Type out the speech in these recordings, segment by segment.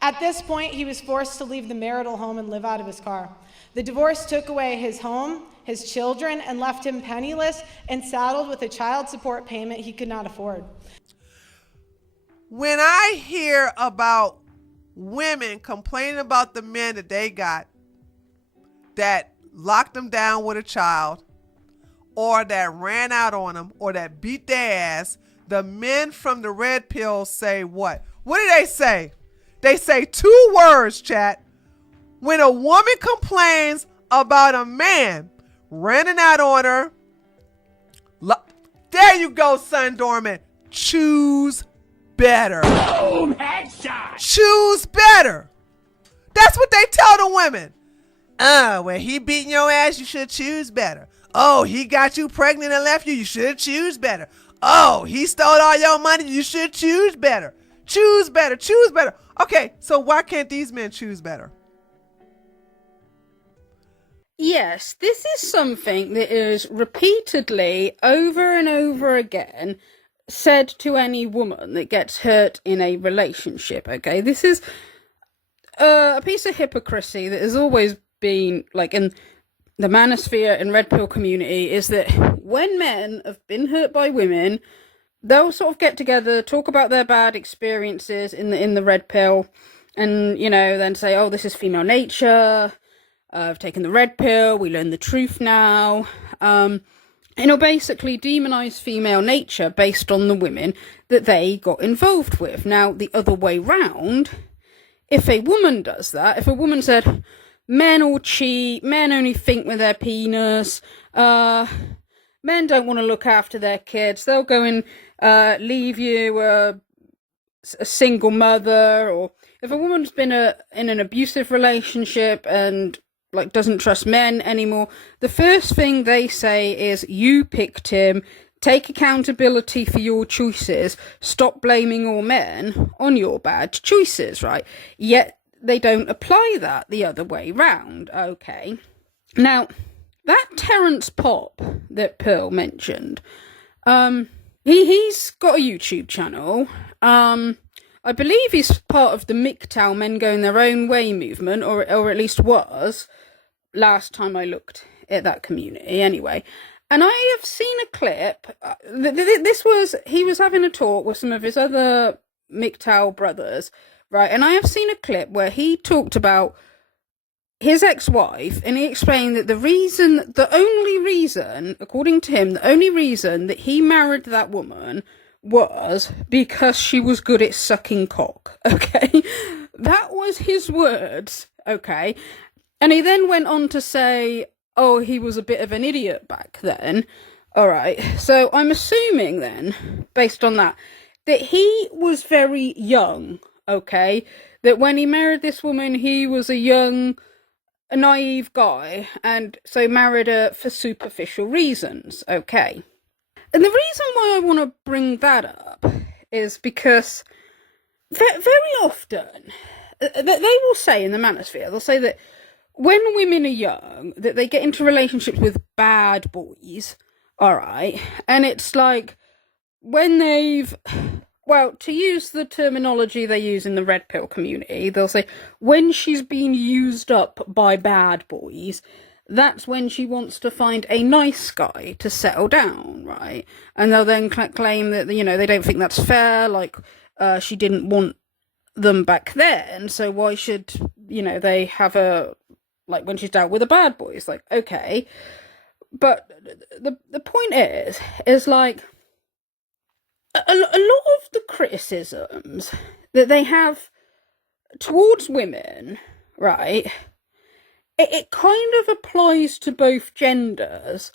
At this point, he was forced to leave the marital home and live out of his car. The divorce took away his home, his children, and left him penniless and saddled with a child support payment he could not afford. When I hear about women complaining about the men that they got that locked them down with a child, or that ran out on them, or that beat their ass, the men from the red pill say what? What do they say? They say two words, chat. When a woman complains about a man running out on her, there you go, Sun Dormant. Choose better. Boom, headshot. Choose better. That's what they tell the women. When he beating your ass, you should choose better. Oh, he got you pregnant and left you, you should choose better. Oh, he stole all your money, you should choose better. Choose better, choose better. Okay, so why can't these men choose better? Yes, this is something that is repeatedly, over and over again, said to any woman that gets hurt in a relationship, okay? This is a piece of hypocrisy that has always been, like, in the manosphere and red pill community, is that when men have been hurt by women, they'll sort of get together, talk about their bad experiences in the red pill, and, you know, then say, oh, this is female nature, I've taken the red pill, we learn the truth now. Basically demonize female nature based on the women that they got involved with. Now, the other way round, if a woman does that, if a woman said, men all cheat, men only think with their penis, men don't want to look after their kids, they'll go and leave you a single mother, or if a woman's been in an abusive relationship and like doesn't trust men anymore, the first thing they say is, you picked him, take accountability for your choices, stop blaming all men on your bad choices, right? Yet they don't apply that the other way round, okay? Now, that Terence Pop that Pearl mentioned, he's got a YouTube channel. I believe he's part of the MGTOW Men Going Their Own Way movement, or at least was, last time I looked at that community, anyway. And I have seen a clip, he was having a talk with some of his other MGTOW brothers, right, and I have seen a clip where he talked about his ex-wife, and he explained that the only reason, according to him, the only reason that he married that woman was because she was good at sucking cock, okay? That was his words, okay? And he then went on to say, oh, he was a bit of an idiot back then. Alright, so I'm assuming then, based on that he was very young, okay? That when he married this woman, he was a young, a naive guy, and so married her for superficial reasons, okay? And the reason why I want to bring that up is because very often they will say in the manosphere, they'll say that when women are young, that they get into relationships with bad boys, alright, and it's like when to use the terminology they use in the red pill community, they'll say when she's been used up by bad boys, that's when she wants to find a nice guy to settle down, right? And they'll then claim that, you know, they don't think that's fair, like, she didn't want them back then, so why should, you know, they have her, like, when she's dealt with a bad boy? It's like, okay. But the point is like, a lot of the criticisms that they have towards women, right, it kind of applies to both genders,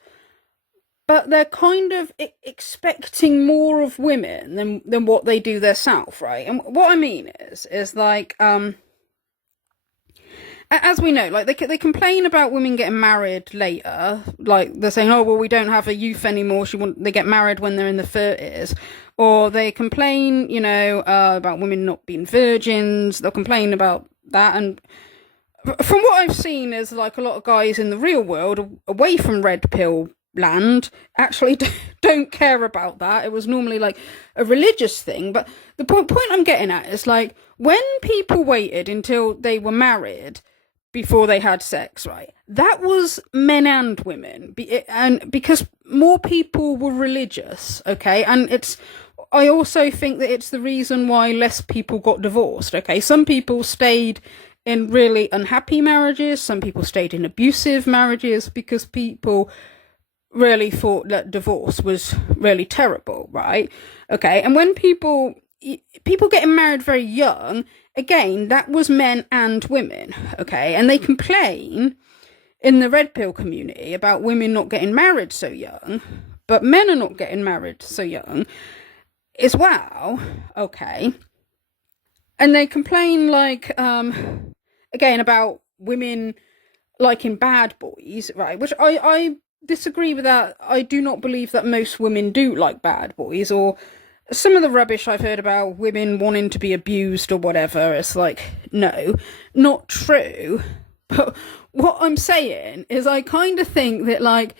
but they're kind of expecting more of women than what they do themselves, right? And what I mean is like, as we know, like they complain about women getting married later, like they're saying, oh well, we don't have a youth anymore. They get married when they're in the 30s, or they complain, you know, about women not being virgins. They'll complain about that, and from what I've seen, is like a lot of guys in the real world, away from red pill land actually don't care about that. It was normally like a religious thing. But the point I'm getting at is like when people waited until they were married before they had sex, right? That was men and women, and because more people were religious, okay? And I also think that it's the reason why less people got divorced, okay? Some people stayed in really unhappy marriages, some people stayed in abusive marriages because people really thought that divorce was really terrible, right? Okay, and when people getting married very young, again, that was men and women, okay? And they complain in the red pill community about women not getting married so young, but men are not getting married so young as well, okay? And they complain like again about women liking bad boys, right? Which I disagree with that. I do not believe that most women do like bad boys, or some of the rubbish I've heard about women wanting to be abused or whatever. It's like, no, not true. But what I'm saying is I kind of think that like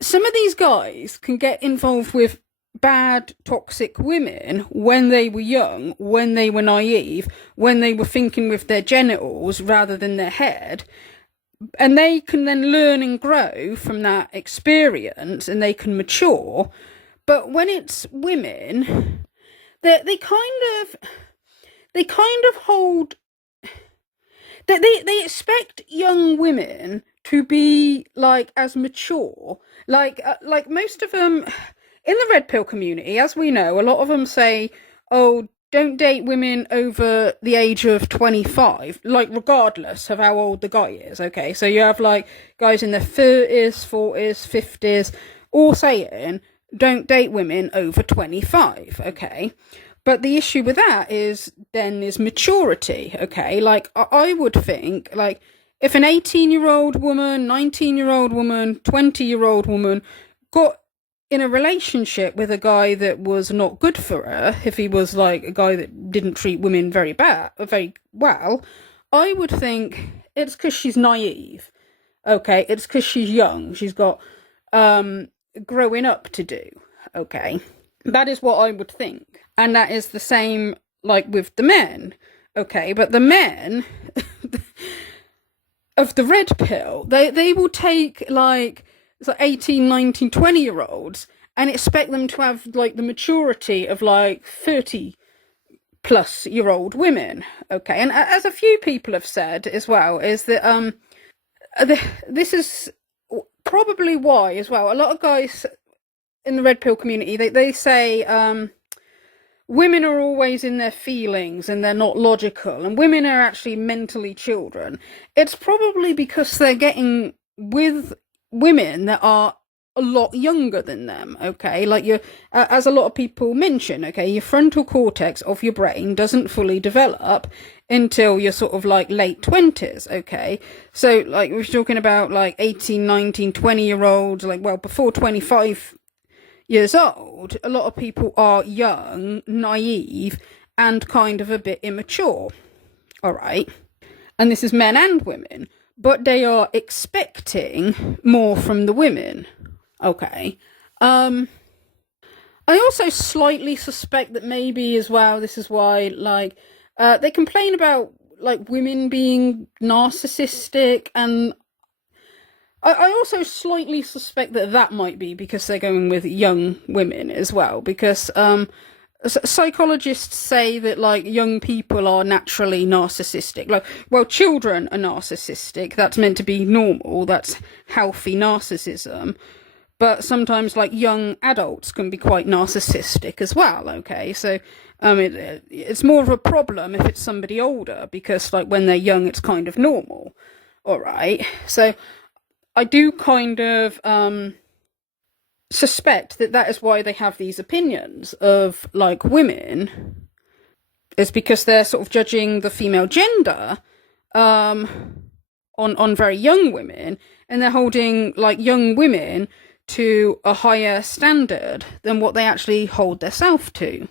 some of these guys can get involved with bad, toxic women when they were young, when they were naive, when they were thinking with their genitals rather than their head. And they can then learn and grow from that experience and they can mature. But when it's women, they kind of hold, they expect young women to be like as mature, like most of them in the red pill community, as we know, a lot of them say, oh, don't date women over the age of 25, like regardless of how old the guy is, okay? So you have like guys in their 30s, 40s, 50s, all saying, don't date women over 25, okay? But the issue with that is maturity, okay? Like I would think, like if an 18-year-old woman, 19-year-old woman, 20-year-old woman got in a relationship with a guy that was not good for her, if he was like a guy that didn't treat women very well, I would think it's because she's naive, okay? It's because she's young. She's got growing up to do, okay? That is what I would think. And that is the same like with the men, okay? But the men of the red pill, they will take like 18, 19, 20-year-olds and expect them to have like the maturity of like 30-plus-year-old women, okay? And as a few people have said as well, is that this is probably why as well. A lot of guys in the red pill community, they say women are always in their feelings and they're not logical, and women are actually mentally children. It's probably because they're getting with women that are a lot younger than them, okay? Like as a lot of people mention, okay, your frontal cortex of your brain doesn't fully develop until you're sort of like late 20s, okay? So like we're talking about like 18, 19, 20-year-olds, like well before 25 years old, a lot of people are young, naive, and kind of a bit immature, all right? And this is men and women. But they are expecting more from the women, okay? I also slightly suspect that maybe as well, this is why, like, they complain about, like, women being narcissistic, and I also slightly suspect that might be because they're going with young women as well, because psychologists say that like young people are naturally narcissistic. Like, well, children are narcissistic. That's meant to be normal. That's healthy narcissism. But sometimes like young adults can be quite narcissistic as well. Okay, so it's more of a problem if it's somebody older, because like when they're young, it's kind of normal. All right, so I do kind of suspect that is why they have these opinions of like women, is because they're sort of judging the female gender on very young women, and they're holding like young women to a higher standard than what they actually hold themselves to.